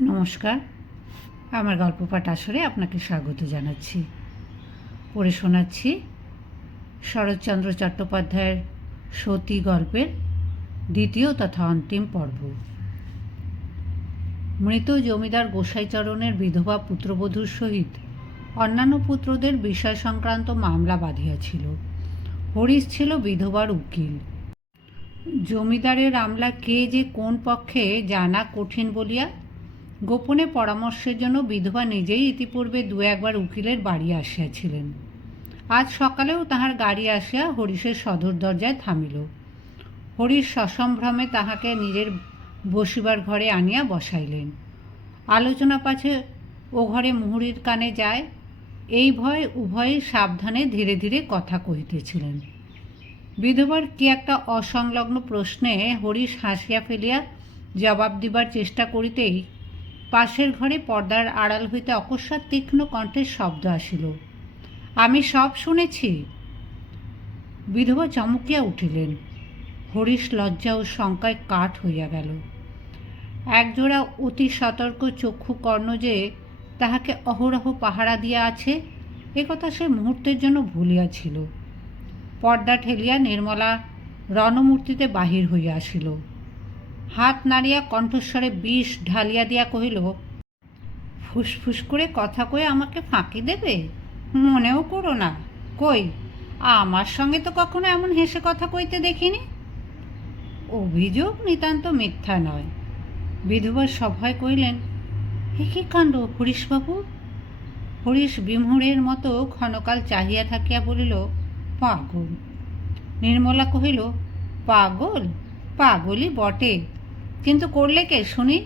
নমস্কার, আমার গল্প পাঠ আসরে আপনাকে স্বাগত জানাচ্ছি। পড়ে শোনাচ্ছি শরৎচন্দ্র চট্টোপাধ্যায়ের সতী গল্পের দ্বিতীয় তথা অন্তিম পর্ব। মৃত জমিদার গোসাইচরণের বিধবা পুত্রবধূর সহিত অন্যান্য পুত্রদের বিষয় সংক্রান্ত মামলা বাঁধিয়াছিল। হরিশ ছিল বিধবার উকিল। জমিদারের আমলা কে যে কোন পক্ষে জানা কঠিন বলিয়া গোপনে পরামর্শের জন্য বিধবা নিজেই ইতিপূর্বে দু একবার উকিলের বাড়ি আসিয়াছিলেন। আজ সকালেও তাহার গাড়ি আসিয়া হরিশের সদর দরজায় থামিল। হরিশ সসম্ভ্রমে তাহাকে নিজের বসিবার ঘরে আনিয়া বসাইলেন। আলোচনা পাছে ও ঘরে মুহুরীর কানে যায়, এই ভয় উভয়ে সাবধানে ধীরে ধীরে কথা কহিতেছিলেন। বিধবার কি একটা অসংলগ্ন প্রশ্নে হরিশ হাসিয়া ফেলিয়া জবাব দিবার চেষ্টা করিতেই পাশের ঘরে পর্দার আড়াল হইতে অকস্মাৎ তীক্ষ্ণ কণ্ঠের শব্দ আসিল, আমি সব শুনেছি। বিধবা চমকিয়া উঠিলেন। হরিশ লজ্জা ও শঙ্কায় কাঠ হইয়া গেল। একজোড়া অতি সতর্ক চক্ষু কর্ণ যে তাহাকে অহরহ পাহারা দিয়া আছে, একথা সে মুহূর্তের জন্য ভুলিয়াছিল। পর্দা ঠেলিয়া নির্মলা রণমূর্তিতে বাহির হইয়া আসিল। হাত নাড়িয়া কণ্ঠস্বরে বিষ ঢালিয়া দিয়া কহিল, ফুসফুস করে কথা কয়ে আমাকে ফাঁকি দেবে? মনেও করো না। কই, আমার সঙ্গে তো কখনো এমন হেসে কথা কইতে দেখিনি। অভিযোগ নিতান্ত মিথ্যা নয়। বিধবা সভায় কহিলেন, এ কী কাণ্ড হরিশবাবু? হরিশ বিমূঢ়ের মতো ক্ষণকাল চাহিয়া থাকিয়া বলিল, পাগল। নির্মলা কহিল, পাগল? পাগলই বটে, কিন্তু করলে কে শুনি?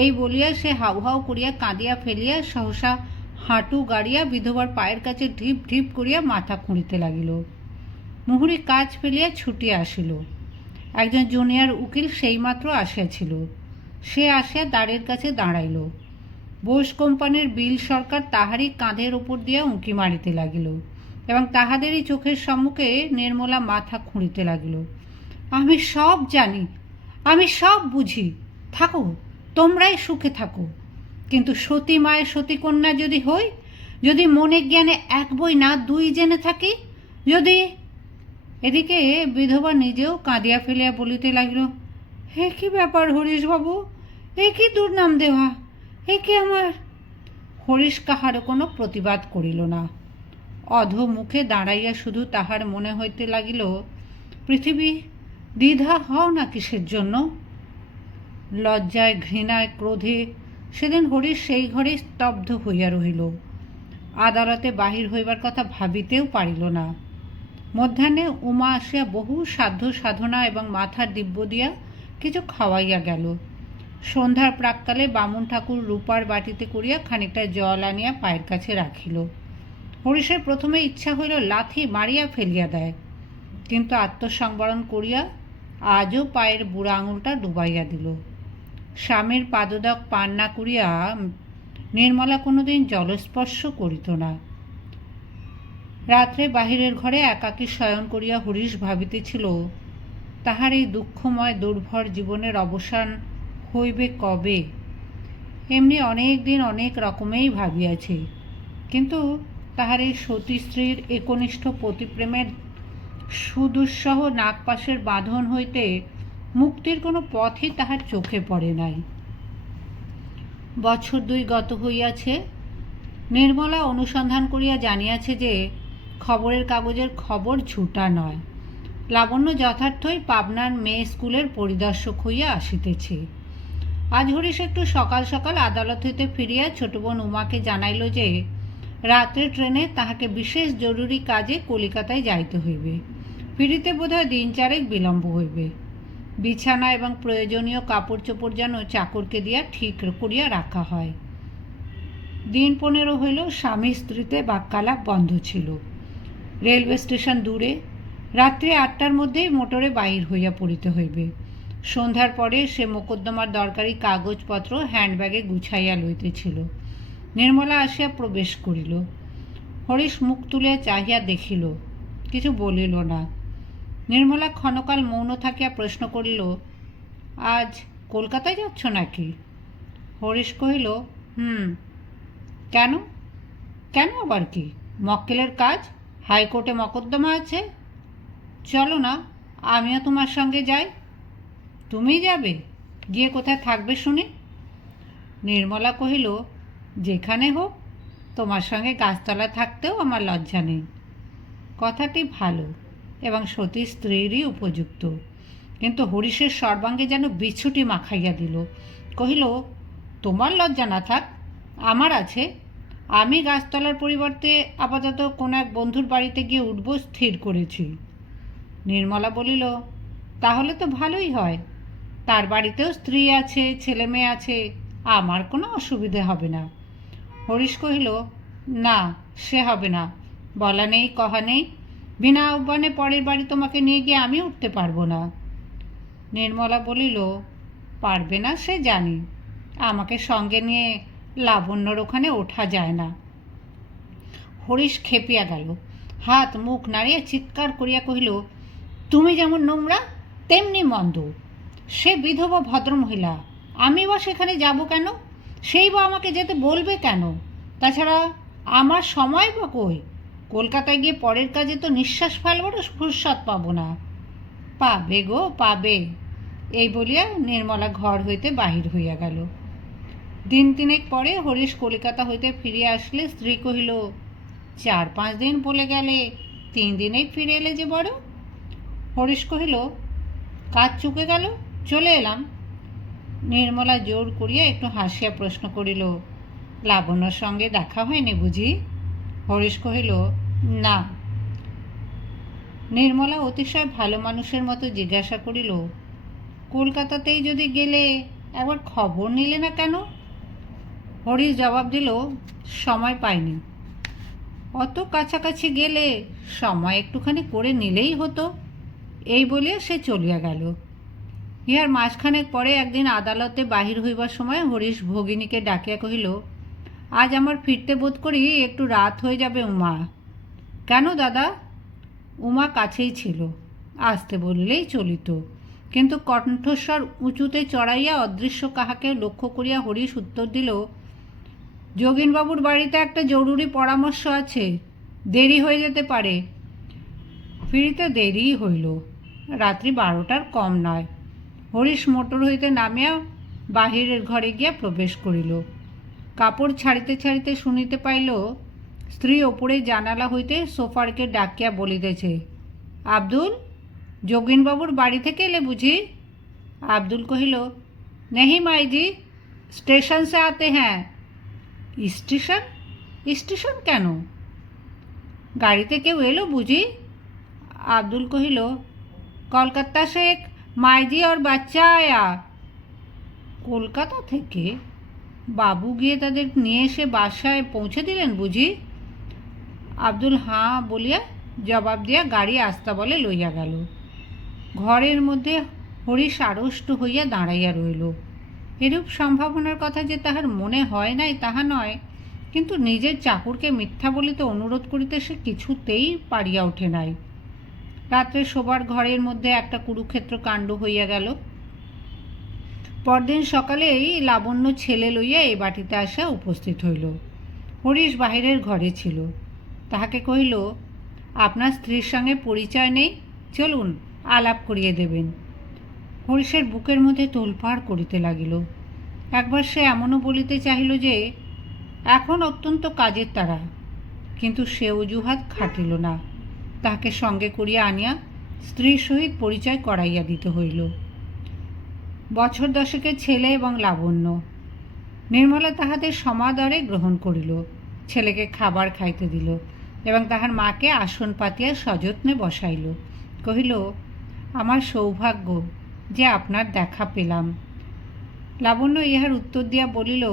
এই বলিয়া সে হাউ হাউ করিয়া কাঁদিয়া ফেলিয়া সহসা হাঁটু গাড়িয়া বিধবার পায়ের কাছে ঢিপ ঢিপ করিয়া মাথা খুঁড়িতে লাগিল। মুহুরী কাজ ফেলিয়া ছুটিয়া আসিল। একজন জুনিয়র উকিল সেইমাত্র আসিয়াছিল। সে আসিয়া দ্বারের কাছে দাঁড়াইল। বোস কোম্পানির বিল সরকার তাহারই কাঁধের ওপর দিয়া উঁকি মারিতে লাগিল এবং তাহাদেরই চোখের সম্মুখে নির্মলা মাথা খুঁড়িতে লাগিল। আমি সব জানি, আমি সব বুঝি, থাকো, তোমরাই সুখে থাকো, কিন্তু সতী মায়ের সতীকন্যা যদি হই, যদি মনে জ্ঞানে এক বই না দুই জেনে থাকি, যদি। এদিকে বিধবা নিজেও কাঁদিয়া ফেলিয়া বলিতে লাগিল, হে কি ব্যাপার হরিশবাবু, এ কি দুর্নাম দেওয়া, এ কি আমার। হরিশ কাহারও কোনো প্রতিবাদ করিল না। অধো মুখে দাঁড়াইয়া শুধু তাহার মনে হইতে লাগিল, পৃথিবী দ্বিধা হও না কিসের জন্য। লজ্জায় ঘৃণায় ক্রোধে সেদিন হরিশ সেই ঘরে স্তব্ধ হইয়া রহিল। আদালতে বাহির হইবার কথা ভাবিতেও পারিল না। মধ্যাহ্নে উমা আসিয়া বহু সাধ্য সাধনা এবং মাথার দিব্য দিয়া কিছু খাওয়াইয়া গেল। সন্ধ্যার প্রাক্কালে বামুন ঠাকুর রূপার বাটিতে করিয়া খানিকটা জল আনিয়া পায়ের কাছে রাখিল। হরিশের প্রথমে ইচ্ছা হইল লাথি মারিয়া ফেলিয়া দেয়, কিন্তু আত্মসংবরণ করিয়া আজও পায়ের বুড়া আঙুলটা ডুবাইয়া দিল। স্বামীর পাদদাগ পান না করিয়া নির্মলা কোনোদিন জলস্পর্শ করিত না। রাত্রে বাহিরের ঘরে একাকী শয়ন করিয়া হরিশ ভাবিতেছিল, তাহার এই দুঃখময় দুর্ভর জীবনের অবসান হইবে কবে। এমনি অনেক দিন অনেক রকমেই ভাবিয়াছে, কিন্তু তাহার এই সতী স্ত্রীর একনিষ্ঠ পতিপ্রেমের সুদুঃসহ নাগপাশের বাঁধন হইতে মুক্তির কোনো পথই তাহার চোখে পড়ে নাই। বছর দুই গত হইয়াছে। নির্মলা অনুসন্ধান করিয়া জানিয়াছে যে খবরের কাগজের খবর ঝুটা নয়। লাবণ্য যথার্থই পাবনার মেয়ে স্কুলের পরিদর্শক হইয়া আসিতেছে। আজ হরিশ একটু সকাল সকাল আদালত হইতে ফিরিয়া ছোট বোন উমাকে জানাইল যে রাত্রে ট্রেনে তাহাকে বিশেষ জরুরি কাজে কলিকাতায় যাইতে হইবে। ফিরিতে বোধহয় দিন চারেক বিলম্ব হইবে। বিছানা এবং প্রয়োজনীয় কাপড় চোপড় যেন চাকরকে দিয়া ঠিক করিয়া রাখা হয়। দিন 15 হইল স্বামী স্ত্রীতে বাক্যালাপ বন্ধ ছিল। রেলওয়ে স্টেশন দূরে। রাত্রি 8টার মধ্যেই মোটরে বাহির হইয়া পড়িতে হইবে। সন্ধ্যার পরে সে মোকদ্দমার দরকারি কাগজপত্র হ্যান্ডব্যাগে গুছাইয়া লইতেছিল। নির্মলা আসিয়া প্রবেশ করিল। হরিশ মুখ তুলিয়া চাহিয়া দেখিল, কিছু বলিল না। নির্মলা ক্ষণকাল মৌন থাকিয়া প্রশ্ন করিল, আজ কলকাতায় যাচ্ছ নাকি? হরিশ কহিল, কেন? কেন আবার কি? মক্কেলের কাজ, হাইকোর্টে মকদ্দমা আছে। চলো না, আমিও তোমার সঙ্গে যাই। তুমি যাবে? গিয়ে কোথায় থাকবে শুনি? নির্মলা কহিল, যেখানে হোক, তোমার সঙ্গে গাছতলা থাকতেও আমার লজ্জা নেই। কথাটি ভালো এবং সতীর স্ত্রীরই উপযুক্ত, কিন্তু হরিশের সর্বাঙ্গে যেন বিচ্ছুটি মাখাইয়া দিল। কহিল, তোমার লজ্জা না থাক, আমার আছে। আমি গাছতলার পরিবর্তে আপাতত কোনো এক বন্ধুর বাড়িতে গিয়ে উঠব স্থির করেছি। নির্মলা বলিল, তাহলে তো ভালোই হয়। তার বাড়িতেও স্ত্রী আছে, ছেলে মেয়ে আছে, আমার কোনো অসুবিধে হবে না। হরিশ কহিল, না, সে হবে না। বলা নেই কহা নেই, বিনা আহ্বানে পরের বাড়ি তোমাকে নিয়ে গিয়ে আমি উঠতে পারবো না। নির্মলা বলিল, পারবে না সে জানি, আমাকে সঙ্গে নিয়ে লাবণ্যর ওখানে ওঠা যায় না। হরিশ খেপিয়া গেল, হাত মুখ নাড়িয়া চিৎকার করিয়া কহিল, তুমি যেমন নোংরা তেমনি মন্দ। সে বিধবা ভদ্রমহিলা, আমি বা সেখানে যাব কেন? সেই বা আমাকে যেতে বলবে কেন? তাছাড়া আমার সময় বা কই? কলকাতায় গিয়ে পরের কাজে তো নিঃশ্বাস ফেলবারও ফুরসত পাব না। পাবে গো, পাবে। এই বলিয়া নির্মলা ঘর হইতে বাহির হইয়া গেল। দিন তিনেক পরে হরিশ কলিকাতা হইতে ফিরিয়া আসলে স্ত্রী কহিল, 4-5 দিন বলে গেলে, 3 দিনেই ফিরে এলে যে বড়? হরিশ কহিল, কাজ চুকে গেল, চলে এলাম। নির্মলা জোর করিয়া একটু হাসিয়া প্রশ্ন করিল, লাবণ্যর সঙ্গে দেখা হয়নি বুঝি? হরিশ কহিল, না। নির্মলা অতিশয় ভালো মানুষের মতো জিজ্ঞাসা করিল, কলকাতাতেই যদি গেলে একবার খবর নিলে না কেন? হরিশ জবাব দিল, সময় পাইনি। অত কাছাকাছি গেলে সময় একটুখানি করে নিলেই হতো। এই বলিয়া সে চলিয়া গেল। ইহার মাসখানেক পরে একদিন আদালতে বাহির হইবার সময় হরিশ ভগিনীকে ডাকিয়া কহিল, আজ আমার ফিরতে বোধ করি একটু রাত হয়ে যাবে উমা। কেন দাদা? উমা কাছেই ছিল, আসতে বললেই চলিত। কিন্তু কণ্ঠস্বর উঁচুতে চড়াইয়া অদৃশ্য কাহাকে লক্ষ্য করিয়া হরিশ উত্তর দিল, যোগিনবাবুর বাড়িতে একটা জরুরি পরামর্শ আছে, দেরি হয়ে যেতে পারে। ফিরিতে দেরিই হইল, রাত্রি 12টার কম নয়। হরিশ মোটর হইতে নামিয়া বাহিরের ঘরে গিয়া প্রবেশ করিল। কাপড় ছাড়িতে ছাড়িতে শুনিতে পাইল, স্ত্রী ওপরে জানালা হইতে সোফারকে ডাকিয়া বলিতেছে, আব্দুল, যোগিনবাবুর বাড়ি থেকে এলে বুঝি? আব্দুল কহিল, নেহি মাইজি, স্টেশন সে আতে হ্যাঁ। স্টেশন? স্টেশন কেন? গাড়িতে কেউ এলো বুঝি? আব্দুল কহিল, কলকাতা সে এক মাইজি और বাচ্চা আয়া। কলকাতা থেকে? বাবু গিয়ে তাদের নিয়ে এসে বাসায় পৌঁছে দিলেন বুঝি? আব্দুল হাঁ বলিয়া জবাব দিয়া গাড়ি আস্তা বলে লইয়া গেল। ঘরের মধ্যে হরিশ আড়ষ্ট হইয়া দাঁড়াইয়া রইল। এরূপ সম্ভাবনার কথা যে তাহার মনে হয় নাই তাহা নয়, কিন্তু নিজের চাকরকে মিথ্যা বলিতে অনুরোধ করিতে সে কিছুতেই পারিয়া ওঠে নাই। রাত্রে শোবার ঘরের মধ্যে একটা কুরুক্ষেত্র কাণ্ড হইয়া গেল। পরদিন সকালেই লাবণ্য ছেলে লইয়া এই বাটিতে আসা উপস্থিত হইল। হরিশ বাহিরের ঘরে ছিল। তাহাকে কহিল, আপনার স্ত্রীর সঙ্গে পরিচয় নেই, চলুন আলাপ করিয়ে দেবেন। হরিশের বুকের মধ্যে তোলপাড় করিতে লাগিল। একবার সে এমনও বলিতে চাহিল যে এখন অত্যন্ত কাজের তাড়া, কিন্তু সে অজুহাত খাটিল না। তাহাকে সঙ্গে করিয়া আনিয়া স্ত্রীর সহিত পরিচয় করাইয়া দিতে হইল। বছর 10 ছেলে এবং লাবণ্য। নির্মলা তাহাদের সমাদরে গ্রহণ করিল, ছেলেকে খাবার খাইতে দিল এবং তাহার মাকে আসন পাতিয়া সযত্নে বসাইল। কহিল, আমার সৌভাগ্য যে আপনার দেখা পেলাম। লাবণ্য ইহার উত্তর দিয়া বলিল,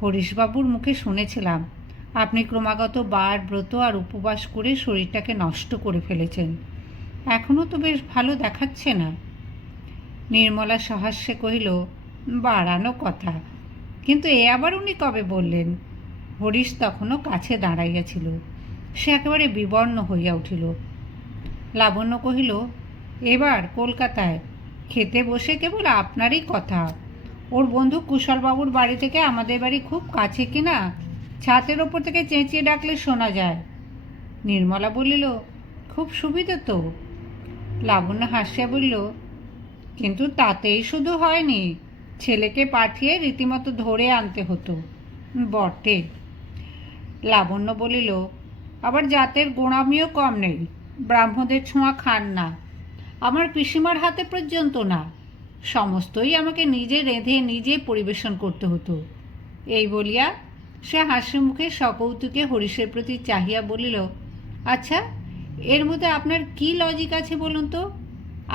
হরিশবাবুর মুখে শুনেছিলাম আপনি ক্রমাগত বার ব্রত আর উপবাস করে শরীরটাকে নষ্ট করে ফেলেছেন। এখনও তো বেশ ভালো দেখাচ্ছে না। নির্মলা সহাস্যে কহিল, বাড়ানো কথা, কিন্তু এ আবার উনি কবে বললেন? হরিশ তখনও কাছে দাঁড়াইয়াছিল। সে একেবারে বিবর্ণ হইয়া উঠিল। লাবণ্য কহিল, এবার কলকাতায় খেতে বসে কেবল আপনারই কথা, ওর বন্ধু কুশলবাবুর বাড়ি থেকে আমাদের বাড়ি খুব কাছে কিনা, ছাতের ওপর থেকে চেঁচিয়ে ডাকলে শোনা যায়। নির্মলা বলিল, খুব সুবিধে তো। লাবণ্য হাসিয়া বলল, কিন্তু তাতেই শুধু হয়নি, ছেলেকে পাঠিয়ে রীতিমতো ধরে আনতে হতো। বটে। লাবণ্য বলিল, আবার জাতের গোঁড়ামিও কম নেই, ব্রাহ্মদের ছোঁয়া খান না, আমার পিসিমার হাতে পর্যন্ত না, সমস্তই আমাকে নিজে রেঁধে নিজে পরিবেশন করতে হতো। এই বলিয়া সে হাসি মুখে সকৌতুকে হরিশের প্রতি চাহিয়া বলিল, আচ্ছা, এর মধ্যে আপনার কি লজিক আছে বলুন তো?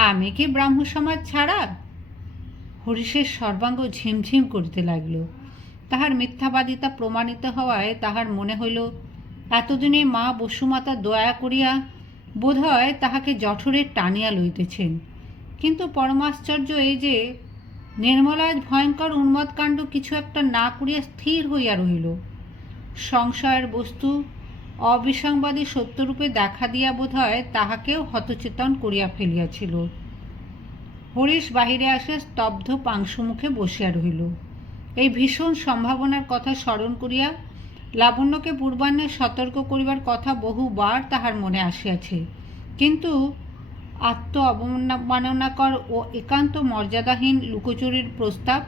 আমি কি ব্রাহ্ম সমাজ ছাড়া? হরিশের সর্বাঙ্গ ঝিমঝিম করিতে লাগিল। তাহার মিথ্যাবাদিতা প্রমাণিত হওয়ায় তাহার মনে হইল এতদিনে মা বসুমাতা দয়া করিয়া বোধহয় তাহাকে জঠরে টানিয়া লইতেছেন। কিন্তু পরমাশ্চর্য এই যে নির্মলা আজ ভয়ঙ্কর উন্মাদকাণ্ড কিছু একটা না করিয়া স্থির হইয়া রহিল। সংশয়ের বস্তু অবিসংবাদী সত্যরূপে দেখা দিয়া বোধহয় তাহাকেও হতচেতন করিয়া ফেলিয়াছিল। হরিশ বাহিরে আসে স্তব্ধ পাংশুমুখে বসিয়া রহিল। এই ভীষণ সম্ভাবনার কথা স্মরণ করিয়া লাবণ্যকে পূর্বাহ্নে সতর্ক করিবার কথা বহুবার তাহার মনে আসিয়াছে, কিন্তু আত্ম অবমাননাকর ও একান্ত মর্যাদাহীন লুকোচুরির প্রস্তাব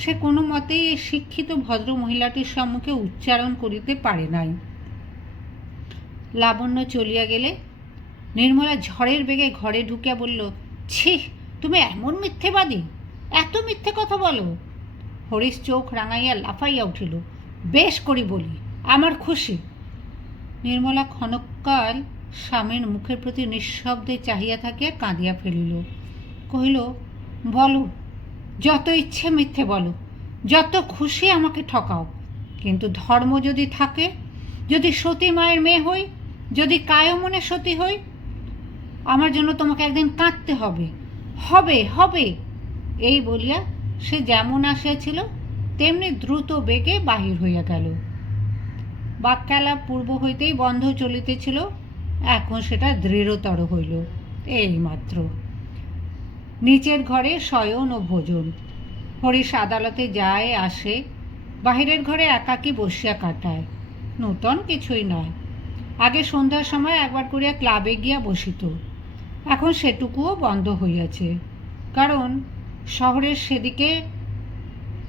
সে কোনো মতেই এই শিক্ষিত ভদ্র মহিলাটির সম্মুখে উচ্চারণ করিতে পারে নাই। লাবণ্য চলিয়া গেলে নির্মলা ঝড়ের বেগে ঘরে ঢুকিয়া বলল, ছি, তুমি এমন মিথ্যেবাদী, এত মিথ্যে কথা বলো? হরিশ চোখ রাঙাইয়া লাফাইয়া উঠিল, বেশ করি বলি, আমার খুশি। নির্মলা ক্ষণকাল স্বামীর মুখের প্রতি নিঃশব্দে চাহিয়া থাকিয়া কাঁদিয়া ফেলিল। কহিল, বলো, যত ইচ্ছে মিথ্যে বলো, যত খুশি আমাকে ঠকাও, কিন্তু ধর্ম যদি থাকে, যদি সতী মায়ের মেয়ে হই, যদি কায়মনে সতী হই, আমার জন্য তোমাকে একদিন কাঁদতে হবে, হবে হবে। এই বলিয়া সে যেমন আসিয়াছিল তেমনি দ্রুত বেগে বাহির হইয়া গেল। বাক্যালাপ পূর্ব হইতেই বন্ধ চলিতেছিল, এখন সেটা দৃঢ়তর হইল। এইমাত্র নিচের ঘরে শয়ন ও ভোজন। হরিশ আদালতে যায় আসে, বাহিরের ঘরে একাকী বসিয়া কাটায়। নূতন কিছুই নয়। আগে সন্ধ্যার সময় একবার করিয়া ক্লাবে গিয়া বসিত, এখন সেটুকুও বন্ধ হইয়াছে, কারণ শহরের সেদিকে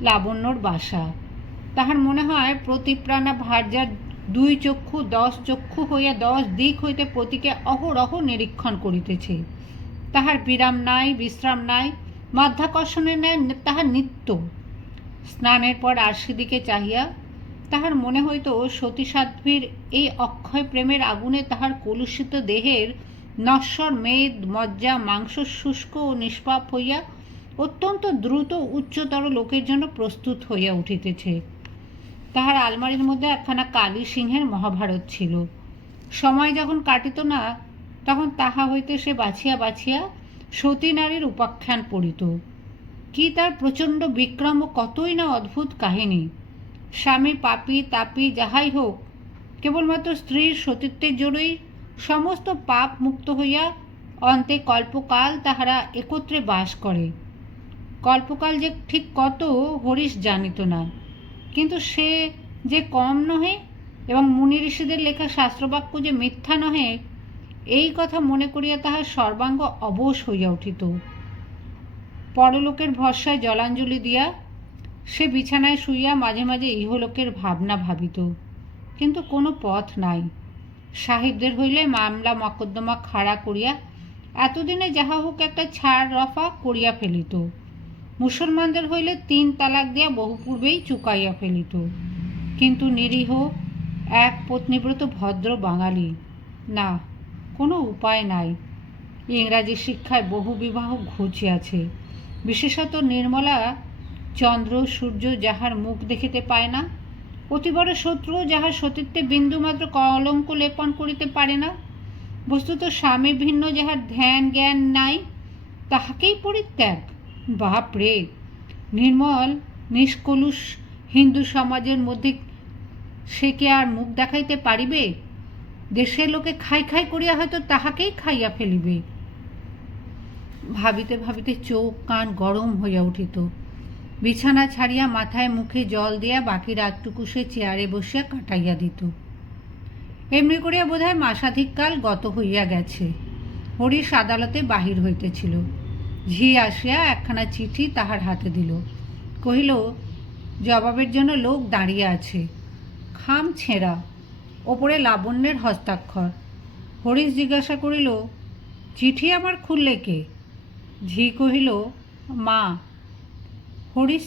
লাবণ্যর বাসা। তাহার মনে হয় প্রতিপ্রাণা ভার্যার 2 চক্ষু 10 চক্ষু হইয়া 10 দিক হইতে পতিকে অহরহ নিরীক্ষণ করিতেছে। তাহার বিরাম নাই, বিশ্রাম নাই, মাধ্যাকর্ষণের ন্যায় তাহার নিত্য। স্নানের পর আর সেদিকে চাহিয়া তাহার মনে হইত সতীসাধ্বীর এই অক্ষয় প্রেমের আগুনে তাহার কলুষিত দেহের নশ্বর মেদ মজ্জা মাংস শুষ্ক ও নিষ্পাপ হইয়া অত্যন্ত দ্রুত উচ্চতর লোকের জন্য প্রস্তুত হইয়া উঠিতেছে। তাহার আলমারির মধ্যে একখানা কালী সিংহের মহাভারত ছিল। সময় যখন কাটিত না, তখন তাহা হইতে সে বাছিয়া বাছিয়া সতী নারীর উপাখ্যান পড়িত। কি তার প্রচণ্ড বিক্রম ও কতই না অদ্ভুত কাহিনী! স্বামী পাপী তাপী যাহাই হোক, কেবলমাত্র স্ত্রীর সতীত্বের জোরেই সমস্ত পাপ মুক্ত হইয়া অন্তে কল্পকাল তাহারা একত্রে বাস করে। কল্পকাল যে ঠিক কত হরিশ জানিত না, কিন্তু সে যে কম নহে এবং মুনি ঋষিদের লেখা শাস্ত্রবাক্য যে মিথ্যা নহে, এই কথা মনে করিয়া তাহার সর্বাঙ্গ অবশ হইয়া উঠিত। পরলোকের ভরসায় জলাঞ্জলি দিয়া সে বিছানায় শুইয়া মাঝে মাঝে ইহলোকের ভাবনা ভাবিত, কিন্তু কোনো পথ নাই। সাহেবদের হইলে মামলা মকদ্দমা খাড়া করিয়া এতদিনে যাহা হোক একটা ছাড় রফা করিয়া ফেলিত। মুসলমানদের হইলে 3 তালাক দিয়া বহু পূর্বেই চুকাইয়া ফেলিত। কিন্তু নিরীহ এক পত্নীব্রত ভদ্র বাঙালি, না, কোনো উপায় নাই। ইংরাজি শিক্ষায় বহু বিবাহ ঘুচিয়াছে। বিশেষত নির্মলা চন্দ্র সূর্য যাহার মুখ দেখিতে পায় না, অতি বড় শত্রু যাহার সতীত্বে বিন্দুমাত্র কলঙ্ক লেপন করিতে পারে না, বস্তুত স্বামী ভিন্ন যাহার ধ্যান জ্ঞান নাই, তাহাকেই পরিত্যাগ। বাপরে! নির্মল নিষ্কলুষ হিন্দু সমাজের মধ্যে সে কি আর মুখ দেখাইতে পারিবে? দেশের লোকে খাই খাই করিয়া হয়তো তাহাকেই খাইয়া ফেলিবে। ভাবিতে ভাবিতে চোখ কান গরম হইয়া উঠিত। বিছানা ছাড়িয়া মাথায় মুখে জল দিয়া বাকি রাতটুকু সে চেয়ারে বসিয়া কাটাইয়া দিত। এমনি করিয়া বোধহয় মাসাধিককাল গত হইয়া গেছে। হরিশ আদালতে বাহির হইতেছিল। ঝি আসিয়া একখানা চিঠি তাহার হাতে দিল। কহিল, জবাবের জন্য লোক দাঁড়িয়ে আছে। খাম ছেঁড়া, ওপরে লাবণ্যের হস্তাক্ষর। হরিশ জিজ্ঞাসা করিল, চিঠি আমার খুললে কে? ঝি কহিল, মা। হরিশ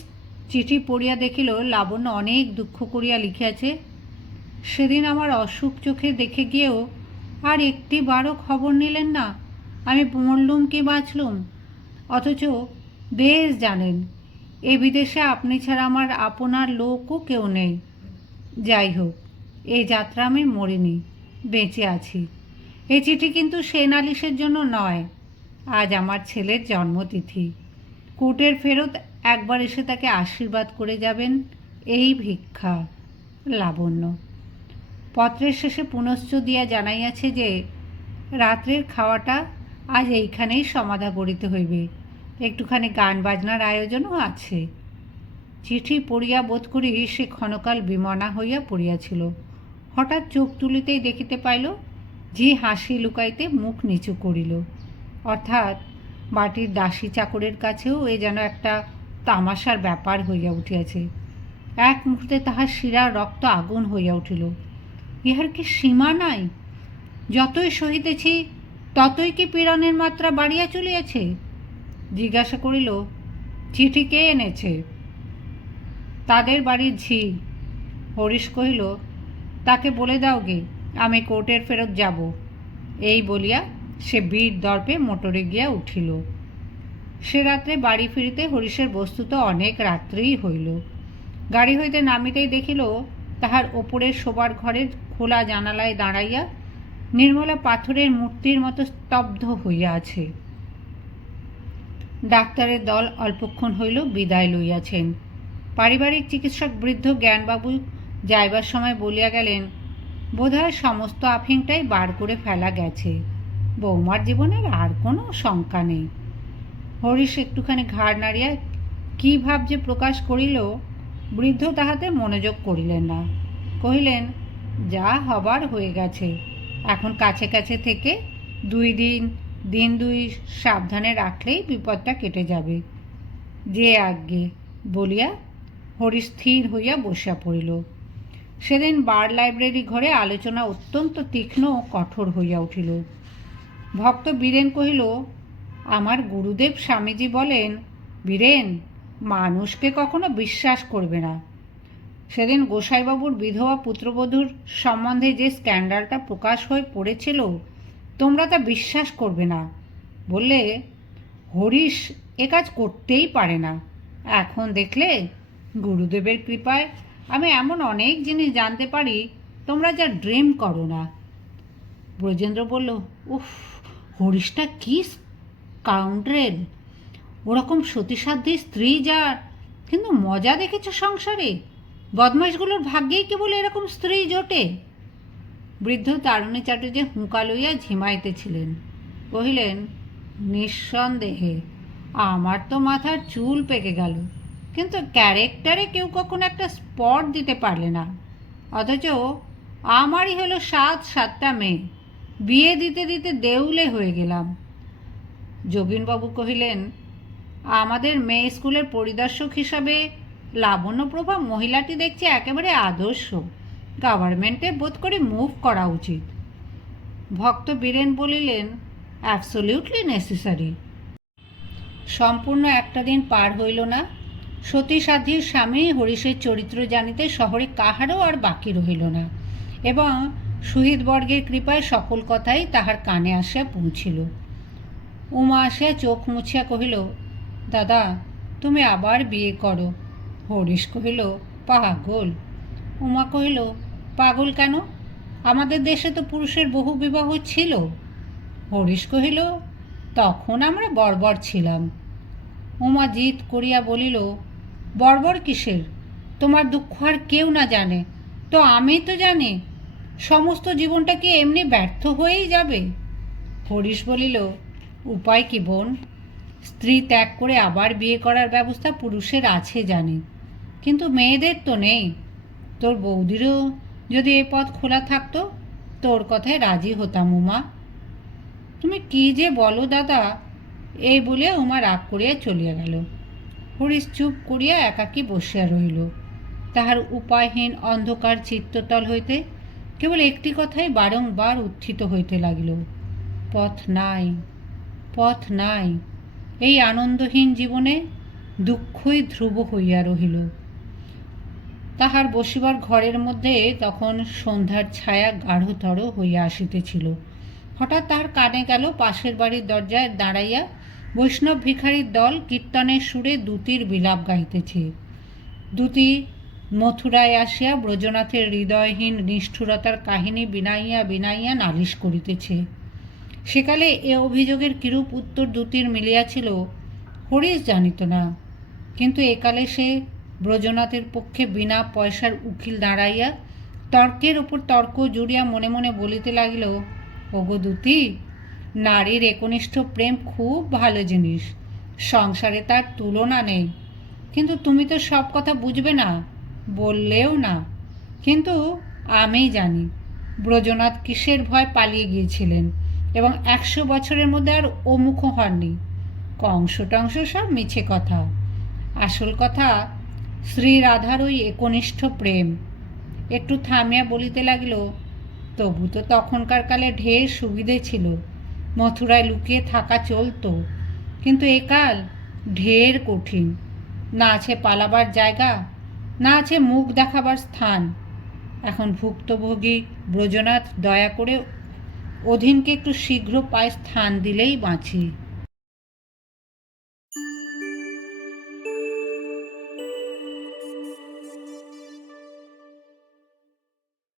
চিঠি পড়িয়া দেখিল লাবণ্য অনেক দুঃখ করিয়া লিখিয়াছে, সেদিন আমার অসুখ চোখে দেখে গিয়েও আর একটি বারও খবর নিলেন না। আমি মরলুম কি বাঁচলুম। অথচ বেশ জানেন এ বিদেশে আপনি ছাড়া আমার আপনার লোকও কেউ নেই। যাই হোক, এই যাত্রা আমি মরিনি, বেঁচে আছি। এই চিঠি কিন্তু সে নালিশের জন্য নয়। আজ আমার ছেলের জন্মতিথি। কোর্টের ফেরত একবার এসে তাকে আশীর্বাদ করে যাবেন, এই ভিক্ষা। লাবণ্য। পত্রের শেষে পুনশ্চ দিয়া জানাইয়াছে যে রাত্রের খাওয়াটা আজ এইখানেই সমাধা করিতে হইবে। একটুখানি গান বাজনার আয়োজনও আছে। চিঠি পড়িয়া বোধ করি সে ক্ষণকাল বিমনা হইয়া পড়িয়াছিল। হঠাৎ চোখ তুলিতেই দেখিতে পাইল ঝি হাসি লুকাইতে মুখ নিচু করিল। অর্থাৎ বাটির দাসী চাকরের কাছেও এ যেন একটা তামাশার ব্যাপার হইয়া উঠিয়াছে। এক মুহূর্তে তাহার শিরার রক্ত আগুন হইয়া উঠিল। ইহার কি সীমা নাই? যতই সহিতেছি ততই কি পীড়নের মাত্রা বাড়িয়া চলিয়াছে? জিজ্ঞাসা করিল, চিঠি কে এনেছে? তাদের বাড়ির ঝি। হরিশ কহিল, তাকে বলে দাও গে আমি কোর্টের ফেরত যাব। এই বলিয়া সে বীর দর্পে মোটরে গিয়া উঠিল। সে রাত্রে বাড়ি ফিরিতে হরিশের বস্তুত অনেক রাত্রেই হইল। গাড়ি হইতে নামিতেই দেখিল তাহার ওপরের শোবার ঘরের খোলা জানালায় দাঁড়াইয়া নির্মলা পাথরের মূর্তির মতো স্তব্ধ হইয়া আছে। ডাক্তারের দল অল্পক্ষণ হইল বিদায় লইয়াছেন। পারিবারিক চিকিৎসক বৃদ্ধ জ্ঞানবাবু যাইবার সময় বলিয়া গেলেন, বোধহয় সমস্ত আফিংটাই বার করে ফেলা গেছে। বৌমার জীবনের আর কোনো শঙ্কা নেই। হরিশ একটুখানি ঘাড় নাড়িয়া কী ভাব যে প্রকাশ করিল, বৃদ্ধ তাহাতে মনোযোগ করিলেন না। কহিলেন, যা হবার হয়ে গেছে। এখন কাছে কাছে থেকে দিন দুই সাবধানে রাখলেই বিপদটা কেটে যাবে। যে আজ্ঞে বলিয়া হরিশ স্থির হইয়া বসিয়া পড়িল। সেদিন বার লাইব্রেরি ঘরে আলোচনা অত্যন্ত তীক্ষ্ণ ও কঠোর হইয়া উঠিল। ভক্ত বীরেন কহিল, আমার গুরুদেব স্বামীজি বলেন, বীরেন, মানুষকে কখনো বিশ্বাস করবে না। সেদিন গোসাইবাবুর বিধবা পুত্রবধূর সম্বন্ধে যে স্ক্যান্ডালটা প্রকাশ হয়ে পড়েছিল, তোমরা তা বিশ্বাস করবে না। বললে, হরিশ এ কাজ করতেই পারে না। এখন দেখলে গুরুদেবের কৃপায় আমি এমন অনেক জিনিস জানতে পারি তোমরা যা ড্রিম করো না। ব্রজেন্দ্র বলল, উফ, হরিশটা কি স্কাউন্ড্রেল! ওরকম সতীসাধ্যী স্ত্রী যার, কিন্তু মজা দেখেছ সংসারে? বদমাইশগুলোর ভাগ্যেই কেবল এরকম স্ত্রী জোটে। বৃদ্ধ তারুণী চ্যাটার্জি হুঁকা লইয়া ঝিমাইতেছিলেন। কহিলেন, নিঃসন্দেহে আমার তো মাথার চুল পেকে গেল, কিন্তু ক্যারেক্টারে কেউ কখনো একটা স্পট দিতে পারলে না। অথচ আমারই হলো 7টা মেয়ে, বিয়ে দিতে দিতে দেউলে হয়ে গেলাম। যোগীনবাবু কহিলেন, আমাদের মেয়ে স্কুলের পরিদর্শক হিসাবে লাবণ্যপ্রভা মহিলাটি দেখছি একেবারে আদর্শ। গভর্নমেন্টে বোধ করে মুভ করা উচিত। ভক্ত বীরেন বলিলেন, অ্যাবসলিউটলি নেসেসারি। সম্পূর্ণ একটা দিন পার হইল না, সতীসাধ্যীর স্বামী হরিশের চরিত্র জানিতে শহরে কাহারও আর বাকি রহিল না, এবং সুহৃদবর্গের কৃপায় সকল কথাই তাহার কানে আসিয়া পৌঁছিল। উমা আসিয়া চোখ মুছিয়া কহিল, দাদা, তুমি আবার বিয়ে করো। হরিশ কহিল, পাগল। উমা কহিল, পাগল কেন? আমাদের দেশে তো পুরুষের বহু বিবাহ ছিল। হরিশ কহিল, তখন আমরা বর্বর ছিলাম। উমা জিদ করিয়া বলিল, বর্বর কিসের? তোমার দুঃখ আর কেউ না জানে তো আমি তো জানি। সমস্ত জীবনটা কি এমনি ব্যর্থ হয়েই যাবে? হরিশ বলিল, উপায় কি বোন? স্ত্রী ত্যাগ করে আবার বিয়ে করার ব্যবস্থা পুরুষের আছে জানি, কিন্তু মেয়েদের তো নেই। তোর বৌদিরও যদি এই পথ খোলা থাকতো, তোর কথায় রাজি হতাম উমা। তুমি কি যে বলো দাদা, এই বলে উমা রাগ করিয়া চলিয়া গেল। হরিশ চুপ করিয়া একাকী বসিয়া রহিল। তাহার উপায়হীন অন্ধকার চিত্ততল হইতে কেবল একটি কথাই বারংবার উত্থিত হইতে লাগিল, পথ নাই, পথ নাই। এই আনন্দহীন জীবনে দুঃখই ধ্রুব হইয়া রহিল। তাহার বসিবার ঘরের মধ্যে তখন সন্ধ্যার ছায়া গাঢ়তর হইয়া আসিতেছিল। হঠাৎ তাহার কানে গেল পাশের বাড়ির দরজায় দাঁড়াইয়া বৈষ্ণব ভিখারির দল কীর্তনের সুরে দ্যুতির বিলাপ গাইতেছে। দ্যুতি মথুরায় আসিয়া ব্রজনাথের হৃদয়হীন নিষ্ঠুরতার কাহিনী বিনাইয়া বিনাইয়া নালিশ করিতেছে। সেকালে এ অভিযোগের কিরূপ উত্তর দ্যুতির মিলিয়াছিল হরিশ জানিত না, কিন্তু একালে সে ব্রজনাথের পক্ষে বিনা পয়সার উকিল দাঁড়াইয়া তর্কের উপর তর্ক জুড়িয়া মনে মনে বলিতে লাগিল, ওগো দ্যুতি, নারীর একনিষ্ঠ প্রেম খুব ভালো জিনিস, সংসারে তার তুলনা নেই, কিন্তু তুমি তো সব কথা বুঝবে না, বললেও না। কিন্তু আমি জানি ব্রজনাথ কিসের ভয় পালিয়ে গিয়েছিলেন এবং 100 বছরের মধ্যে আর ওমুখও হননি। কংস টংস সব মিছে কথা। আসল কথা শ্রী রাধার ওই একনিষ্ঠ প্রেম। একটু থামিয়া বলিতে লাগিল, তবু তো তখনকার কালে ঢের সুবিধে ছিল, মথুরায় লুকিয়ে থাকা চলতো, কিন্তু একাল ঢের কঠিন। না আছে পালাবার জায়গা, না আছে মুখ দেখাবার স্থান। এখন ভুক্তভোগী ব্রজনাথ দয়া করে অধীনকে একটু শীঘ্র পায়ে স্থান দিলেই বাঁচি।